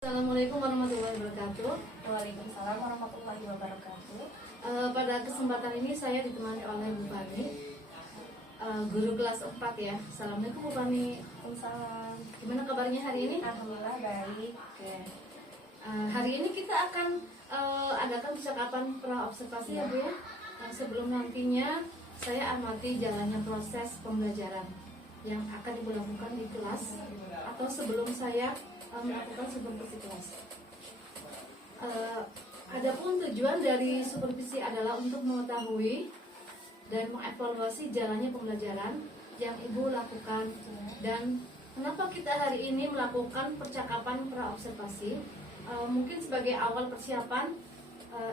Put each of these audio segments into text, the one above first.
Assalamualaikum warahmatullahi wabarakatuh. Waalaikumsalam warahmatullahi wabarakatuh. Pada kesempatan ini saya ditemani oleh Bu Fani, guru kelas 4 ya. Assalamualaikum Bu Fani. Waalaikumsalam. Gimana kabarnya hari ini? Alhamdulillah baik. Hari ini kita akan adakan percakapan pra-observasi ya Bu ya. Sebelum nantinya saya amati jalannya proses pembelajaran yang akan Ibu lakukan di kelas atau sebelum saya melakukan supervisi kelas. Adapun tujuan dari supervisi adalah untuk mengetahui dan mengevaluasi jalannya pembelajaran yang Ibu lakukan dan kenapa kita hari ini melakukan percakapan pra-observasi. Mungkin sebagai awal persiapan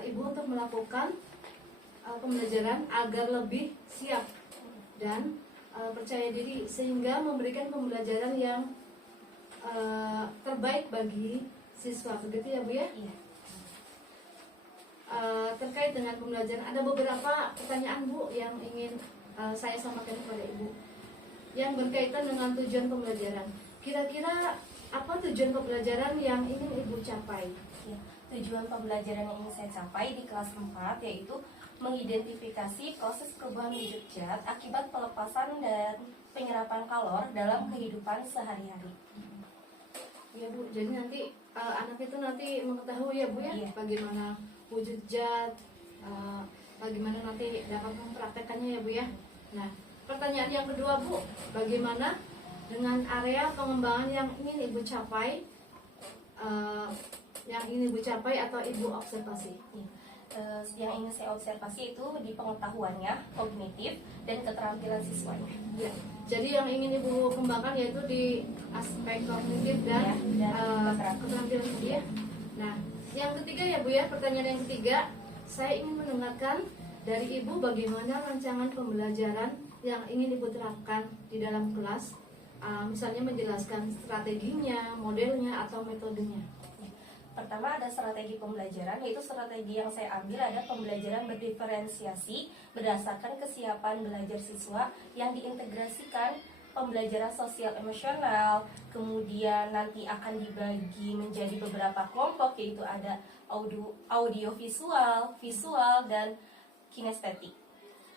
Ibu untuk melakukan pembelajaran agar lebih siap dan percaya diri sehingga memberikan pembelajaran yang terbaik bagi siswa, begitu ya Bu ya? Iya. Terkait dengan pembelajaran ada beberapa pertanyaan Bu yang ingin saya sampaikan kepada Ibu yang berkaitan dengan tujuan pembelajaran. Kira-kira apa tujuan pembelajaran yang ingin Ibu capai? Ya. Tujuan pembelajaran yang ingin saya capai di kelas 4 yaitu mengidentifikasi proses perubahan wujud zat akibat pelepasan dan penyerapan kalor dalam kehidupan sehari-hari. Ya Bu, jadi nanti anak itu nanti mengetahui ya Bu ya, Iya. bagaimana wujud zat, bagaimana nanti dapat mempraktekannya ya Bu ya. Nah, pertanyaan yang kedua Bu, bagaimana dengan area pengembangan yang ingin Ibu capai, atau Ibu observasi? Ya. Yang ingin saya observasi itu di pengetahuannya, kognitif, dan keterampilan siswanya. Ya. Jadi yang ingin Ibu kembangkan yaitu di aspek kognitif dan keterampilan tadi ya. Nah, yang ketiga ya Bu ya, pertanyaan yang ketiga, saya ingin mendengarkan dari Ibu bagaimana rancangan pembelajaran yang ingin Ibu terapkan di dalam kelas, misalnya menjelaskan strateginya, modelnya, atau metodenya. Pertama ada strategi pembelajaran, yaitu strategi yang saya ambil ada pembelajaran berdiferensiasi berdasarkan kesiapan belajar siswa yang diintegrasikan pembelajaran sosial emosional, kemudian nanti akan dibagi menjadi beberapa kelompok, yaitu ada audio visual, visual, dan kinestetik.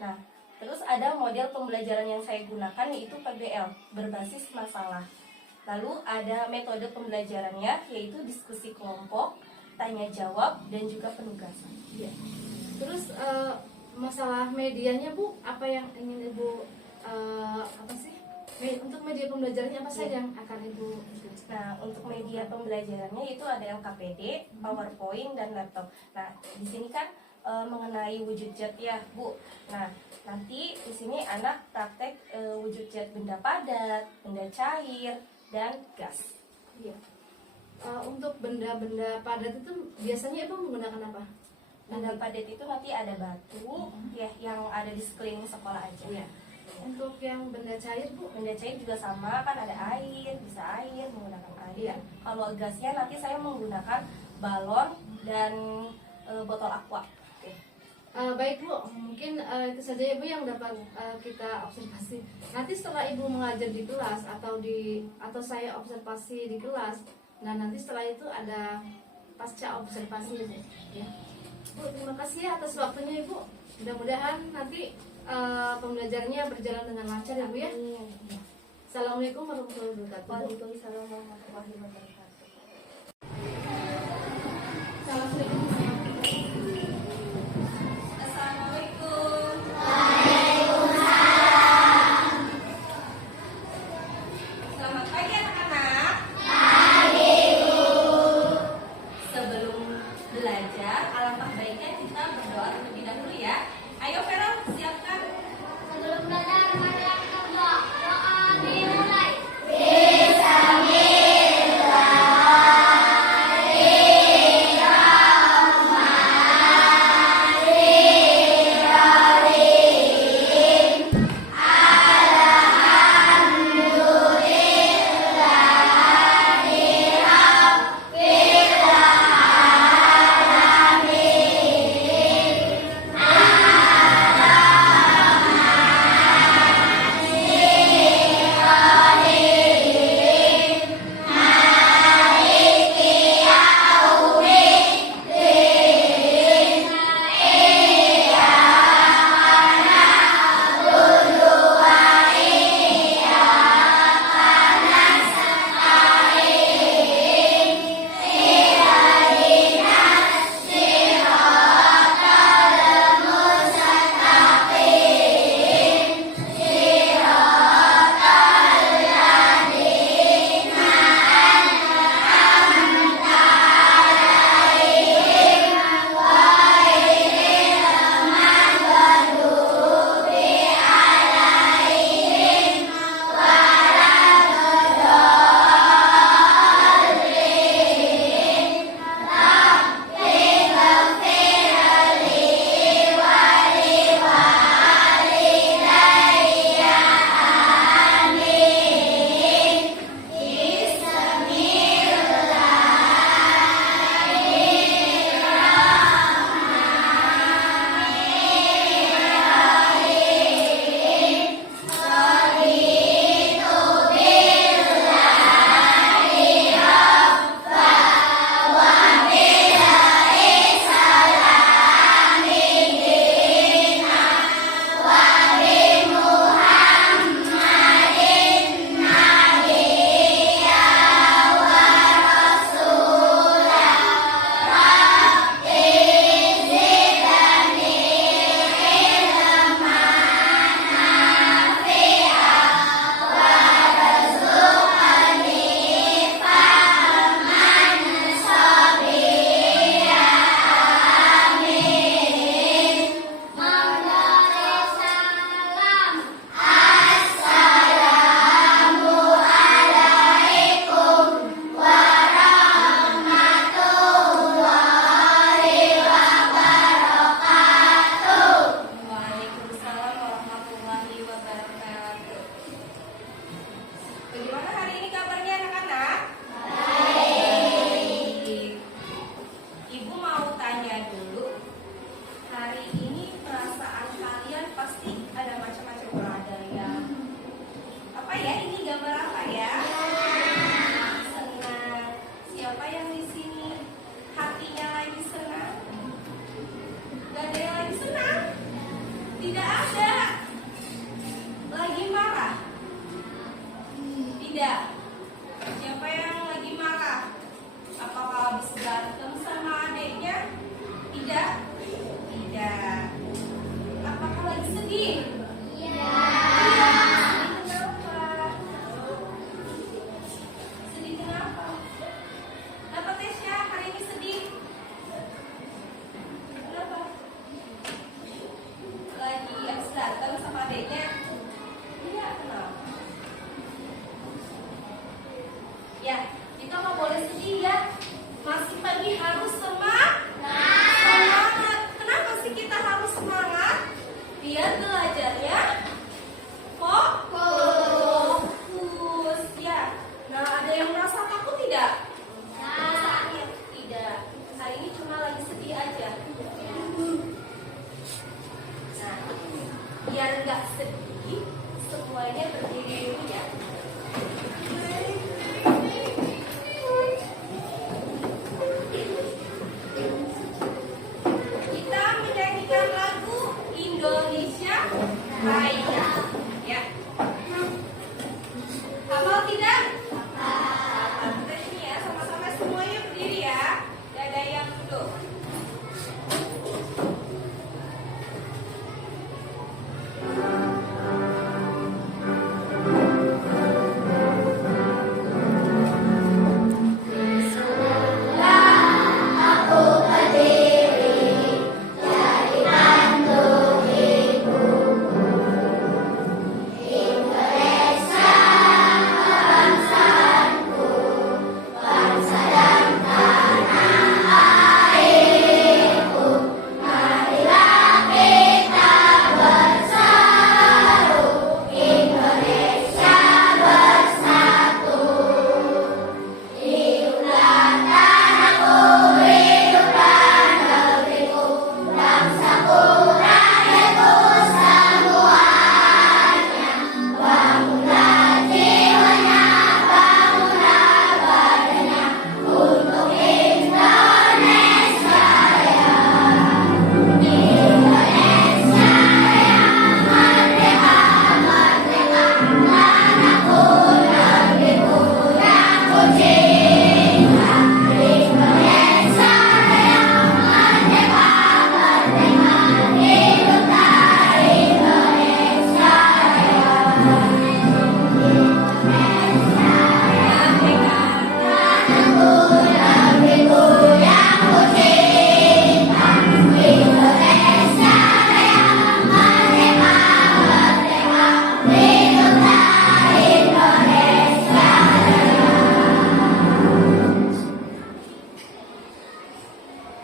Nah, terus ada model pembelajaran yang saya gunakan yaitu PBL, berbasis masalah. Lalu ada metode pembelajarannya yaitu diskusi kelompok, tanya jawab, dan juga penugasan. Ya. Terus masalah medianya Bu, apa yang ingin Ibu untuk media pembelajarannya apa saja yang akan Ibu? Nah, untuk media pembelajarannya itu ada LKPD, PowerPoint, dan laptop. Nah, di sini kan mengenai wujud zat ya Bu. Nah, nanti di sini anak praktek wujud zat benda padat, benda cair, dan gas. Iya. Untuk benda-benda padat itu biasanya Ibu menggunakan apa? Benda padat itu nanti ada batu ya yang ada di sekeliling sekolah aja. Iya. Untuk yang benda cair Bu? Benda cair juga sama, kan ada air, bisa air, menggunakan air. Iya. Kalau gasnya nanti saya menggunakan balon dan botol aqua. Baik Bu, mungkin itu saja ya Bu yang dapat kita observasi. Nanti setelah Ibu mengajar di kelas atau saya observasi di kelas, nah nanti setelah itu ada pasca observasi Bu. Ya. Bu, terima kasih ya atas waktunya Ibu. Mudah-mudahan nanti pembelajarannya berjalan dengan lancar ya Bu ya. Assalamualaikum warahmatullahi wabarakatuh. Waalaikumsalam warahmatullahi wabarakatuh. Assalamualaikum. Selamat pagi anak-anak. Sebelum belajar, alangkah baiknya kita berdoa terlebih dahulu ya. Ayo Vero, siapkan. Sebelum belajar, marilah kita berdoa. Doa dimulai. Bismillah. yang di sini hatinya lagi senang? Gak ada yang lagi senang? Tidak ada. Lagi marah? Tidak. Siapa yang lagi marah? Apakah habis berantem sama adiknya? Tidak. Tidak. Apakah lagi sedih? Iya. Sedih kenapa? Sedih kenapa? Kenapa Tesya hari ini sedih? Kenapa? Lagi habis berantem sama adiknya? Iya, kenapa? Ya, kita nggak boleh sedih ya. Masih pagi harus semangat. Semangat. Kenapa sih kita harus semangat? Biar belajarnya fokus. Ya. Nah, ada yang merasa takut tidak? Tidak. Hari ini cuma lagi sedih aja. Nah, biar nggak sedih, semuanya berdiri dulu ya. Kita menyanyikan lagu Indonesia Raya. Ya. Hafal tidak? Hafal. Kita sini ya, sama-sama semuanya berdiri ya. Tidak ada yang duduk.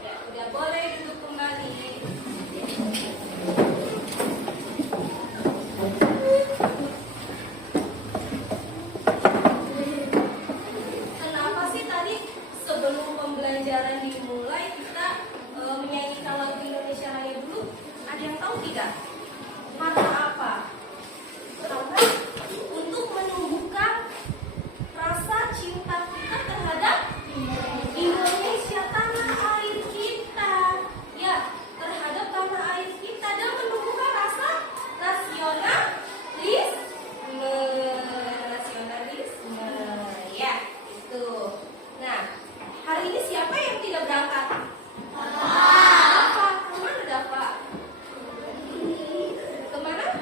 Ya, udah boleh duduk kembali. Kenapa sih tadi sebelum pembelajaran dimulai kita menyanyikan lagu Indonesia Raya dulu? Ada yang tahu tidak? Karena apa? Karena untuk menumbuhkan rasa cinta kita terhadap Indonesia, tanah air kita. Ya, terhadap tanah air kita dan menumbuhkan rasa nasionalisme. Ya, itu. Nah, hari ini siapa yang tidak berangkat? Dafa. Kemana Dafa? Kemana?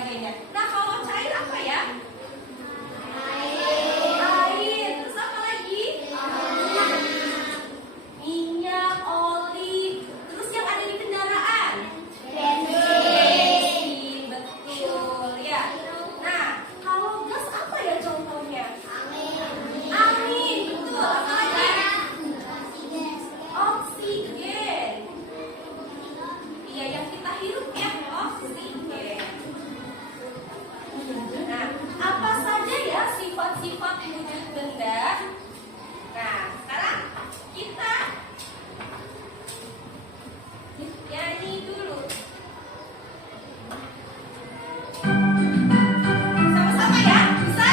sebagainya. Nah, kalau cair apa ya? Air. Terus apa lagi? Minyak, oli. Terus yang ada di kendaraan? Bensin, betul ya. Nah, kalau gas apa ya contohnya? Angin, betul. Apa lagi? Oksigen. Iya, yang kita hirup ya, oksigen. Nah, apa saja ya sifat-sifat wujud benda? Nah, sekarang kita nyanyi dulu. Sama-sama ya, bisa?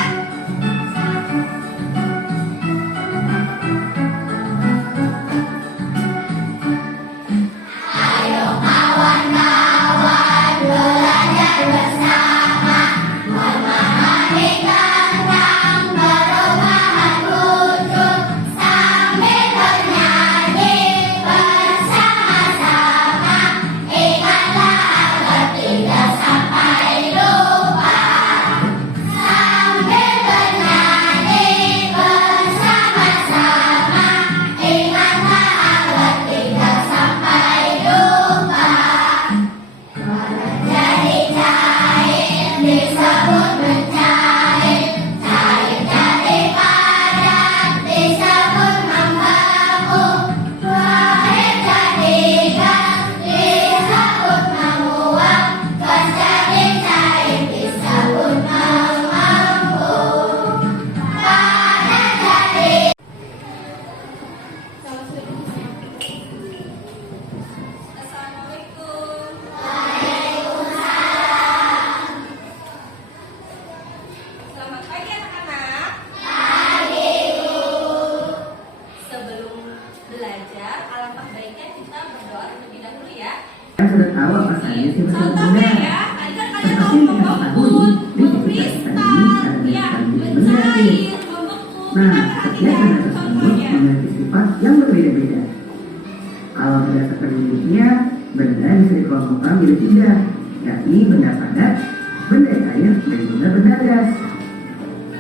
Assalamualaikum. Selamat pagi anak-anak. Sebelum belajar, alangkah baiknya kita berdoa terlebih dahulu ya. Kalian sudah tahu apa saja sih Contohnya ya, tadi kan kalian tahu membekut, mengkristal, ya, mencair, membeku. Nah, Kita setiap perhatikan benda tersebut contohnya. memiliki sifat yang berbeda-beda. Kalau berdasarkan unitnya, benda bisa dikelompokkan menjadi tiga, yakni benda padat, benda cair, dan juga benda gas.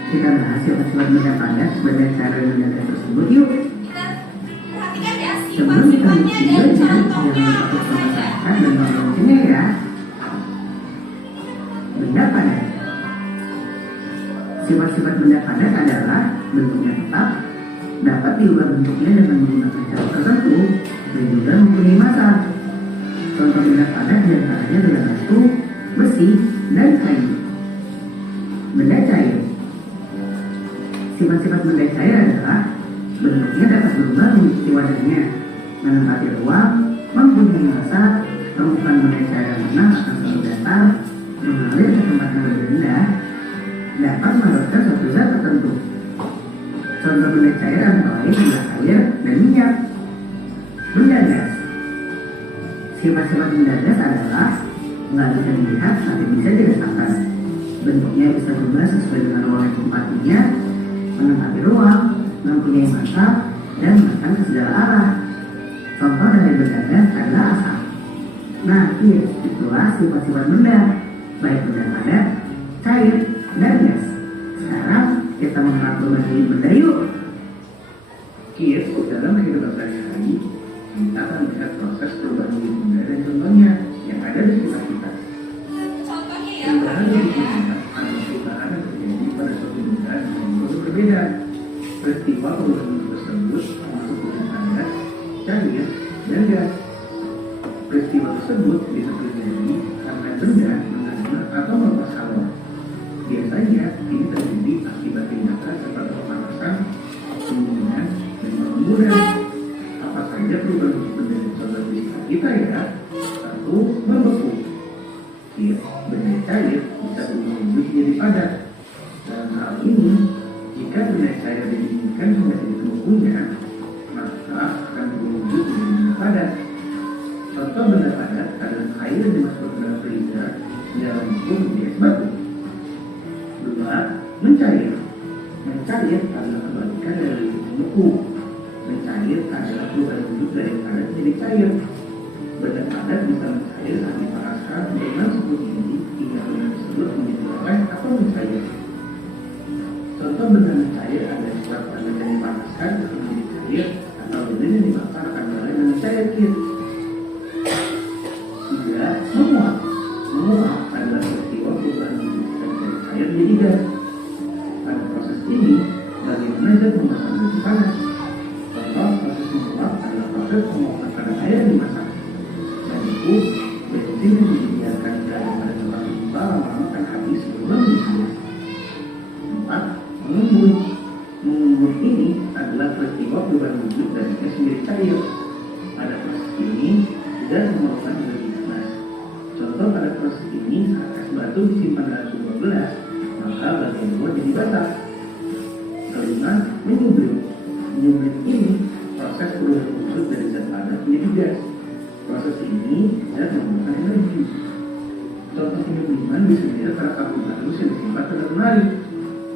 Kita bahas sifat-sifat benda padat, benda cair, dan benda gas tersebut yuk. Kita perhatikan ya Sebelum kita sifat-sifatnya dan mulai belajar, contohnya jangan apa lupa saja. makan dan mengontrolnya ya. Benda padat. Sifat-sifat benda padat adalah bentuknya tetap, dapat diubah bentuknya dengan menggunakan cara tertentu, dan juga mempunyai massa. Contoh benda padat diantaranya adalah batu, besi, dan kayu. Benda cair. Sifat-sifat benda cair adalah bentuknya dapat berubah mengikuti wadahnya, menempati ruang, mempunyai massa, permukaan benda cair yang tenang akan selalu datar, mengalir ke tempat yang lebih rendah, dapat meneruskan suatu zat tertentu. Contoh benda cair antara lain adalah air dan minyak. Benda gas. Sifat-sifat benda gas adalah nggak bisa dilihat tapi bisa dirasakan. Bentuknya bisa berubah sesuai dengan ruang yang tempatnya, menempati ruang, mempunyai massa, dan bahkan ke segala arah. Contoh dari benda gas adalah asap. Nah, itulah sifat-sifat benda, baik benda padat, cair, dan gas. Sekarang kita mengenal berbagai benda yuk. Dalam kehidupan sehari-hari, kita akan melihat proses perubahan unit benda dan contohnya yang ada di sekitar kita. Contohnya ya, Perubahan unit perhatikan ya. benda atau perubahan yang terjadi pada suatu benda dengan bentuk berbeda. Peristiwa perubahan bentuk tersebut termasuk benda padat, cair, dan gas. Peristiwa tersebut bisa terjadi karena benda menerima atau melepas hawa. Biasanya ini terjadi akibat tindakan seperti pemanasan, pendinginan, dan pengemburan. Apa saja perubahan bentuk benda yang contoh di sekitar kita ya? Satu, membeku. Ya, benda cair bisa berubah wujud menjadi padat. Dalam hal ini, jika benda cair didinginkan hingga jadi pembekunya, maka akan berwujud menjadi benda padat. Contoh benda padat adalah air yang dimasukkan ke dalam freezer dalam bentuk menjadi es batu. Dua, mencair. Mencair adalah kebalikan dari membeku. Mencair adalah perubahan wujud dari padat menjadi cair. Benda padat bisa mencair saat dipanaskan dengan suhu tinggi hingga benda tersebut adalah peristiwa perubahan dari cair menjadi gas. Pada proses ini, bagaimana zat memasak menjadi panas? Contoh proses menguap adalah proses penguapan kadar air yang dimasak. Dan itu, bensin yang dibiarkan berada pada tempat terbuka lama-lama akan habis sebelum diseduh. 4. Mengembun. Mengembun ini adalah peristiwa perubahan wujud dari gas menjadi cair. Pada proses ini, gas memerlukan energi panas. Contoh pada proses ini, saat es batu disimpan dalam suhu 12, maka bagian luar jadi basah. 5. Menyublim. Menyublim ini proses perubahan wujud dari zat panas menjadi gas. Proses ini zat memerlukan energi. Contoh penyubliman bisa dilihat pada kapur halus yang disimpan pada lemari.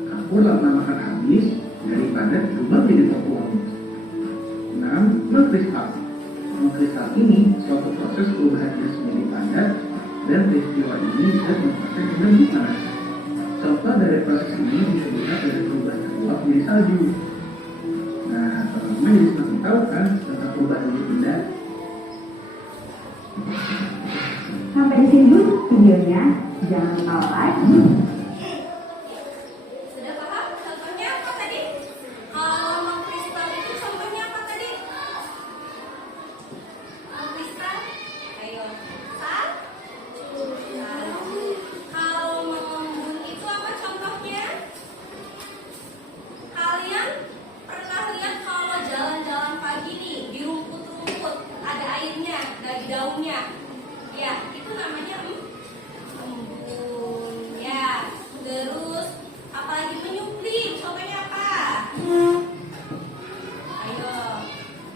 Kapur lama-lama akan habis daripada berubah menjadi tepung. 6. Mengkristal. Mengkristal ini suatu proses perubahan gas menjadi padat dan peristiwa ini zat memerlukan energi panas. Contoh dari proses ini bisa dilihat dari perubahan uap menjadi salju. Nah, teman-teman jadi semakin tahu kan tentang perubahan wujud benda. Sampai di sini dulu videonya. Jangan lupa like. Sudah paham? Contohnya apa tadi? Kalau mengkristal itu contohnya apa tadi? Mengkristal? Ayo. Salju. Kalau mengembun itu apa contohnya? Kalian pernah lihat kalau jalan-jalan pagi nih di rumput-rumput ada airnya dari daunnya? Ya, itu namanya embun. Ya, terus apalagi menyublim. Contohnya apa? Ayo,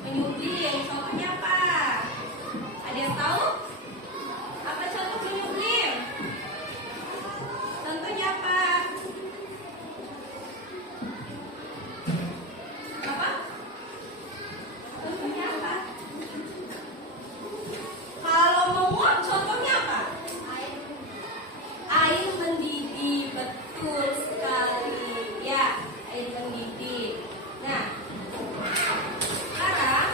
menyublim. Contohnya apa? Ada yang tahu? Apa contoh menyublim? Contohnya apa? Apa? Contohnya apa? Kalau menguap contohnya apa? Air mendidih, betul sekali. Ya, air mendidih. Nah, sekarang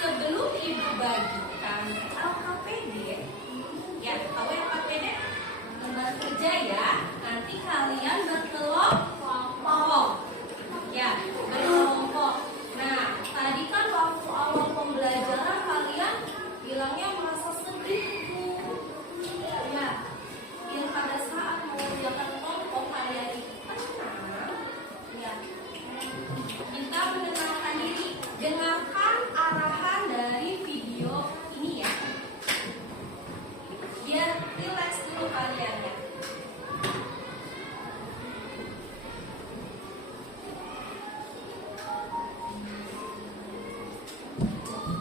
sebelum ibu bagikan LKPD, ya tahu LKPD? Lembar kerja ya. Nanti kalian berkelompok. Ya, berkelompok. Nah, tadi kan waktu awal pembelajaran kalian bilangnya merasa sedih tuh. Ya, yang pada saat mengerjakan kelompok kalian itu tenang. Ya, kita menenangkan diri. Dengarkan arahan dari video ini ya. Biar relax dulu kalian ya.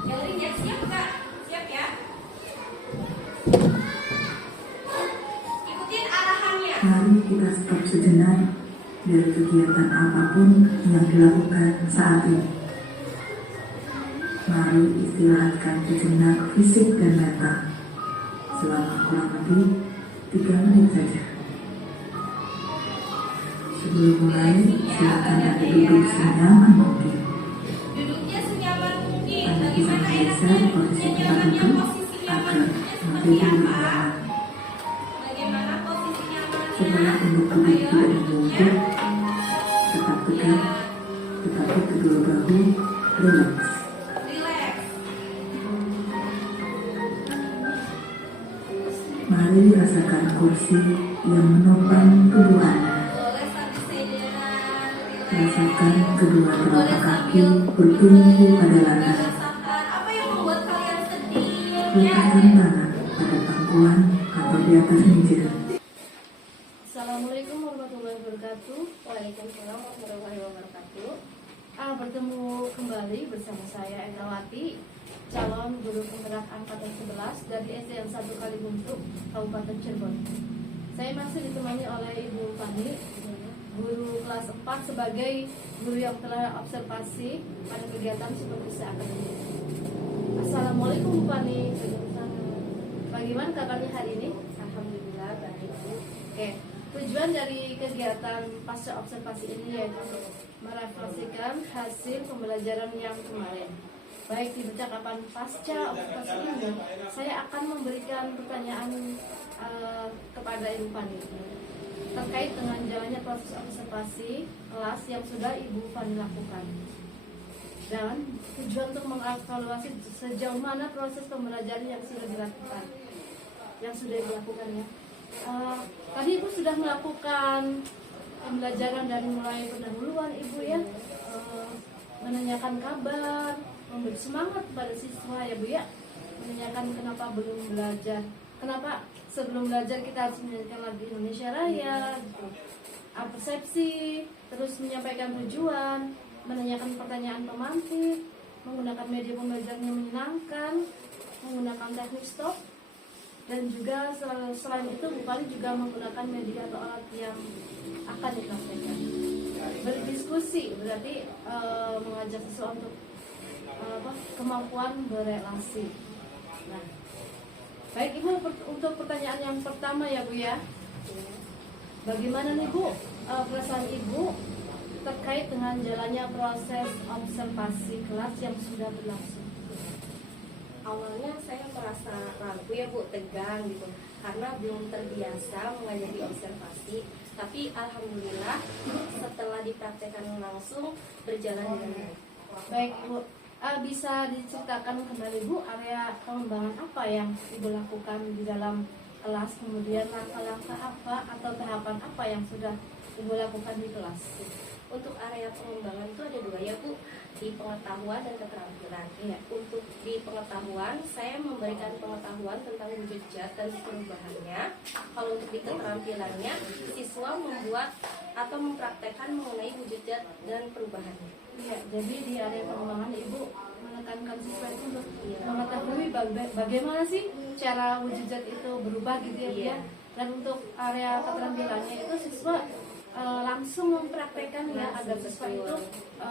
Yang ringan siap nggak? Siap ya? Ikutin arahannya. Mari kita stop sejenak dari kegiatan apapun yang dilakukan saat ini. Mari istirahatkan sejenak fisik dan mental selama kurang lebih 3 menit saja. Sebelum mulai, silakan Anda duduk senyaman mungkin. Duduknya senyaman mungkin. Anda bisa Bagaimana bergeser enaknya posisi tempat nyamannya, duduk posisi agar nyamannya seperti menjadi lebih apa? nyaman. Bagaimana posisi Setelah nyamannya? untuk duduk Ayo, tidak duduknya. membungkuk, tetap tegak, tetapi kedua bahu rileks. Relax. Mari rasakan kursi yang menopang tubuh Anda. Boleh sambil senderan. Relax. Rasakan kedua telapak kaki bertumpu pada lantai. Rasakan apa yang membuat kalian sedih? Ya. Letakkan tangan pada pangkuan atau di atas meja. Assalamualaikum warahmatullahi wabarakatuh. Waalaikumsalam warahmatullahi wabarakatuh. Bertemu kembali bersama saya Endrawati, calon guru penggerak angkatan 11 dari SDN 1 Kalibuntu, Kabupaten Cirebon. Saya masih ditemani oleh Ibu Fani, guru kelas 4 sebagai guru yang telah observasi pada kegiatan supervisi akademik. Assalamualaikum Bu Fani. Bagaimana kabarnya hari ini? Alhamdulillah baik. Oke, tujuan dari kegiatan pasca observasi ini yaitu merefleksikan hasil pembelajaran yang kemarin. Baik di percakapan pasca observasi ini, saya akan memberikan pertanyaan kepada Ibu Fani terkait dengan jalannya proses observasi kelas yang sudah Ibu Fani lakukan dan tujuan untuk mengevaluasi sejauh mana proses pembelajaran yang sudah dilakukan, ya. Tadi Ibu sudah melakukan pembelajaran dari mulai pendahuluan Ibu ya, menanyakan kabar, memberi semangat kepada siswa ya Bu ya, menanyakan kenapa belum belajar, kenapa sebelum belajar kita harus menyanyikan lagu Indonesia Raya, gitu. Persepsi, terus menyampaikan tujuan, menanyakan pertanyaan pemantik, menggunakan media pembelajaran yang menyenangkan, menggunakan teknik stop, dan juga selain itu Bu Fani juga menggunakan media atau alat yang akan dipraktekkan. Berdiskusi berarti mengajak siswa untuk kemampuan berelasi. Nah, baik Ibu, untuk pertanyaan yang pertama ya Bu ya, bagaimana nih Bu perasaan Ibu terkait dengan jalannya proses observasi kelas yang sudah berlangsung? Awalnya saya merasa ragu ya Bu, tegang gitu, karena belum terbiasa mengajari observasi. Tapi alhamdulillah setelah dipraktekkan langsung berjalan dengan baik. Baik Ibu, bisa diceritakan kembali Bu area pengembangan apa yang Ibu lakukan di dalam kelas, kemudian langkah-langkah apa atau tahapan apa yang sudah Ibu lakukan di kelas? Untuk area pengembangan itu ada 2 ya Bu, di pengetahuan dan keterampilan. Iya. Untuk di pengetahuan, saya memberikan pengetahuan tentang wujud zat dan perubahannya. Kalau untuk di keterampilannya, siswa membuat atau mempraktekkan mengenai wujud zat dan perubahannya. Iya, jadi di area pengembangan Ibu menekankan siswa itu untuk mengetahui bagaimana sih cara wujud zat itu berubah gitu ya Bu ya. Dan untuk area keterampilannya itu siswa langsung mempraktekkan ya agar siswa itu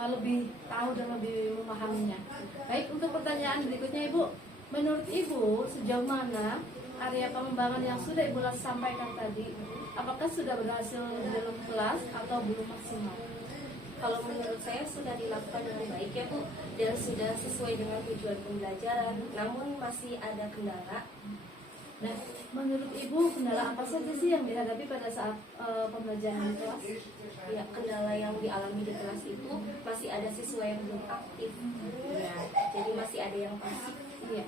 lebih tahu dan lebih memahaminya. Baik, untuk pertanyaan berikutnya Ibu, menurut Ibu sejauh mana area pengembangan yang sudah Ibu sampaikan tadi, apakah sudah berhasil di dalam kelas atau belum maksimal? Kalau menurut saya sudah dilakukan dengan baik ya Bu, dan sudah sesuai dengan tujuan pembelajaran, namun masih ada kendala. Nah, menurut Ibu kendala apa saja sih yang dihadapi pada saat pembelajaran di kelas? Ya, kendala yang dialami di kelas itu masih ada siswa yang belum aktif. Ya, jadi masih ada yang pasif. Iya.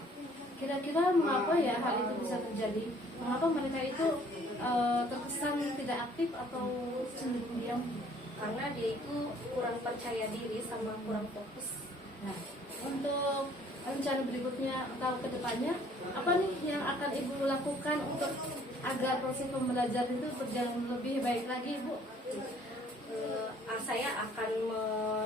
Kira-kira mengapa ya hal itu bisa terjadi? Mengapa mereka itu terkesan tidak aktif atau cenderung diam? Karena dia itu kurang percaya diri sama kurang fokus. Nah, untuk rencana berikutnya atau kedepannya, apa nih yang akan Ibu lakukan untuk agar proses pembelajaran itu berjalan lebih baik lagi, Bu? Saya akan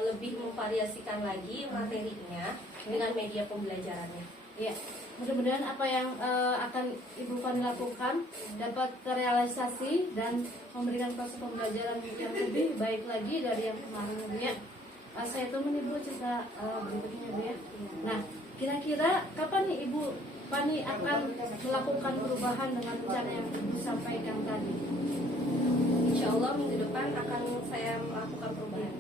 lebih memvariasikan lagi materinya dengan media pembelajarannya. Ya, mudah-mudahan apa yang akan Ibu Fani lakukan dapat terrealisasi dan memberikan proses pembelajaran yang lebih baik lagi dari yang kemarin, Bu ya. Saya tunggu nih Bu cerita berikutnya Bu ya. Nah, kira-kira kapan nih Ibu Fani akan melakukan perubahan dengan rencana yang Ibu sampaikan tadi? Insya Allah minggu depan akan saya melakukan perubahan.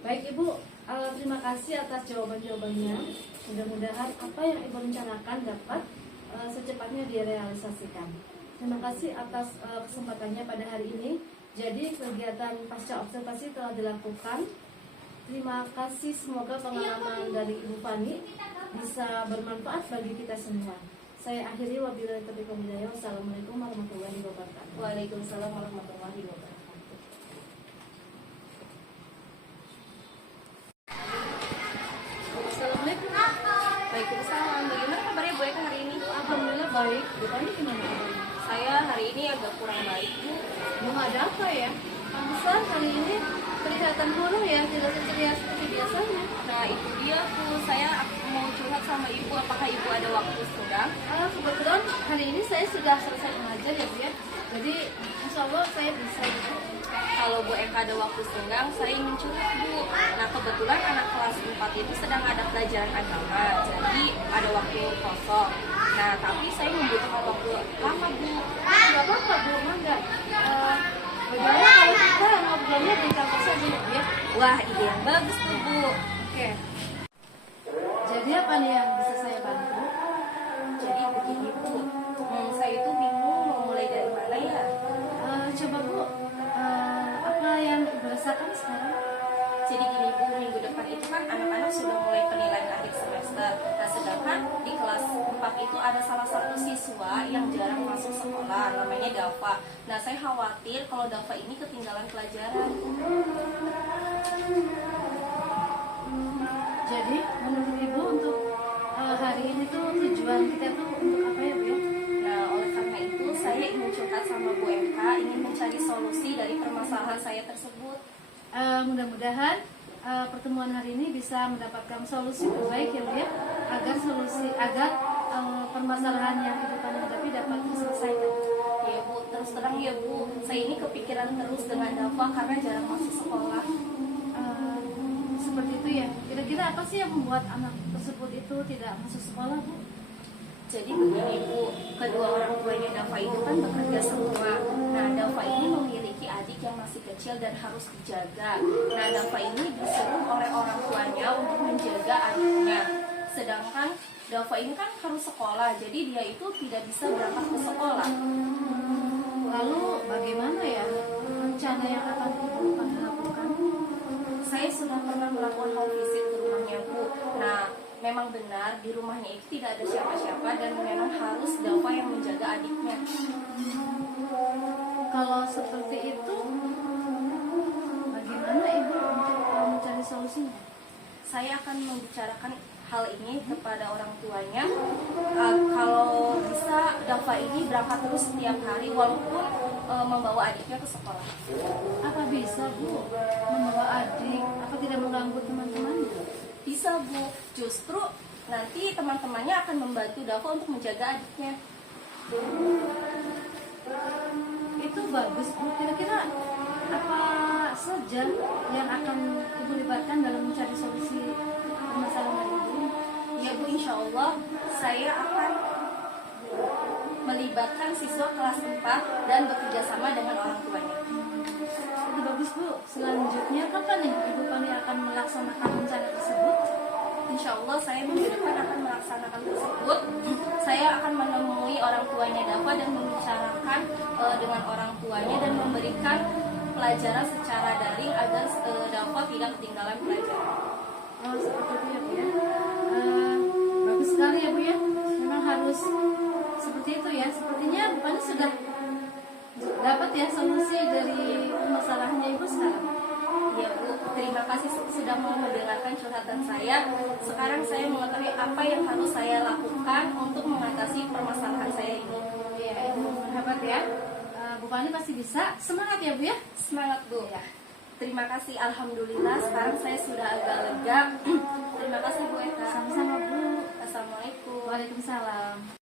Baik Ibu, terima kasih atas jawaban-jawabannya. Mudah-mudahan apa yang Ibu rencanakan dapat secepatnya direalisasikan. Terima kasih atas kesempatannya pada hari ini. Jadi kegiatan pasca observasi telah dilakukan. Terima kasih, semoga pengalaman dari Ibu Fani bisa bermanfaat bagi kita semua. Saya akhiri, wabillahi taufiq wal hidayah. Wassalamualaikum warahmatullahi wabarakatuh. Waalaikumsalam warahmatullahi wabarakatuh. Assalamualaikum. Waalaikumsalam. Bagaimana kabarnya Bu Eka hari ini? Alhamdulillah baik. Bu Fani gimana kabarnya? Saya hari ini agak kurang baik Bu. Belum ada apa ya? Pantesan hari ini kelihatan murung ya, tidak ceria seperti biasanya. Nah itu dia Bu, saya mau curhat sama Ibu, apakah Ibu ada waktu sedang? Kebetulan hari ini saya sudah selesai mengajar ya Bu ya. Jadi insya Allah saya bisa gitu. Kalau Bu Eka ada waktu senggang, saya ingin curhat Bu. Nah kebetulan anak kelas 4 itu sedang ada pelajaran agama, jadi ada waktu kosong. Nah tapi saya membutuhkan waktu lama Bu. Gak apa-apa Bu, enggak. Bagaimana kalau kita ngobrolnya di kampus aja ya Bu ya? Wah ide yang bagus tuh Bu. Oke. Jadi apa nih yang bisa saya bantu? Jadi begini Bu, saya itu bingung rasakan sekarang? Jadi gini Bu, minggu depan itu kan anak-anak sudah mulai penilaian akhir semester. Nah, sedangkan di kelas 4 itu ada salah satu siswa yang jarang masuk sekolah, namanya Dava. Nah, saya khawatir kalau Dava ini ketinggalan pelajaran. Jadi menurut Ibu untuk hari ini tuh tujuan kita tuh untuk apa ya Bu ya? Nah, oleh karena itu saya ingin curhat sama Bu MK, ingin mencari solusi dari permasalahan saya tersebut. Mudah-mudahan pertemuan hari ini bisa mendapatkan solusi terbaik ya Bu ya, agar permasalahan yang Ibu hadapi dapat diselesaikan. Ya Bu, terus terang ya Bu, saya ini kepikiran terus dengan Dava karena jarang masuk sekolah. Seperti itu ya. Kira-kira apa sih yang membuat anak tersebut itu tidak masuk sekolah Bu? Jadi begini Bu, kedua orang tuanya Dava itu kan bekerja semua. Nah, Dava ini memiliki adik yang masih kecil dan harus dijaga. Nah, Dava ini disuruh oleh orang tuanya untuk menjaga adiknya. Sedangkan Dava ini kan harus sekolah, jadi dia itu tidak bisa berangkat ke sekolah. Lalu bagaimana ya rencana yang akan Ibu lakukan? Saya sudah pernah melakukan home visit ke rumahnya Bu. Nah, memang benar di rumahnya itu tidak ada siapa-siapa dan memang harus Dava yang menjaga adiknya. Kalau seperti itu, bagaimana Ibu untuk mencari solusinya? Saya akan membicarakan hal ini kepada orang tuanya. Kalau bisa Dava ini berangkat terus setiap hari walaupun membawa adiknya ke sekolah. Apa bisa Bu membawa adik? Apa tidak mengganggu teman-temannya? Bisa Bu, justru nanti teman-temannya akan membantu Dava untuk menjaga adiknya. Itu bagus Bu. Kira-kira apa saja yang akan Ibu libatkan dalam mencari solusi permasalahan Ibu? Ya Bu, insya Allah saya akan melibatkan siswa kelas 4 dan bekerja sama dengan orang tuanya. Itu bagus Bu. Selanjutnya kapan nih Ibu kami akan melaksanakan rencana tersebut? Insya Allah saya minggu depan akan melaksanakan tersebut. Saya akan menemui orang tuanya Dava dan membicarakan dengan orang tuanya dan memberikan pelajaran secara daring agar Dava tidak ketinggalan pelajaran. Oh, seperti itu ya Bu ya. Bagus sekali ya Bu ya. Memang harus seperti itu ya. Sepertinya bukannya sudah dapat ya solusi dari masalahnya Ibu sekarang. Ya Bu, terima kasih sudah mau mendengarkan curhatan saya. Sekarang saya mengetahui apa yang harus saya lakukan untuk mengatasi permasalahan saya ini. Ya, Ibu hebat ya. Bu Fani pasti bisa. Semangat ya Bu ya. Semangat Bu. Ya. Terima kasih, alhamdulillah sekarang saya sudah agak lega. Terima kasih Bu Eka. Sama-sama Bu. Assalamualaikum. Waalaikumsalam.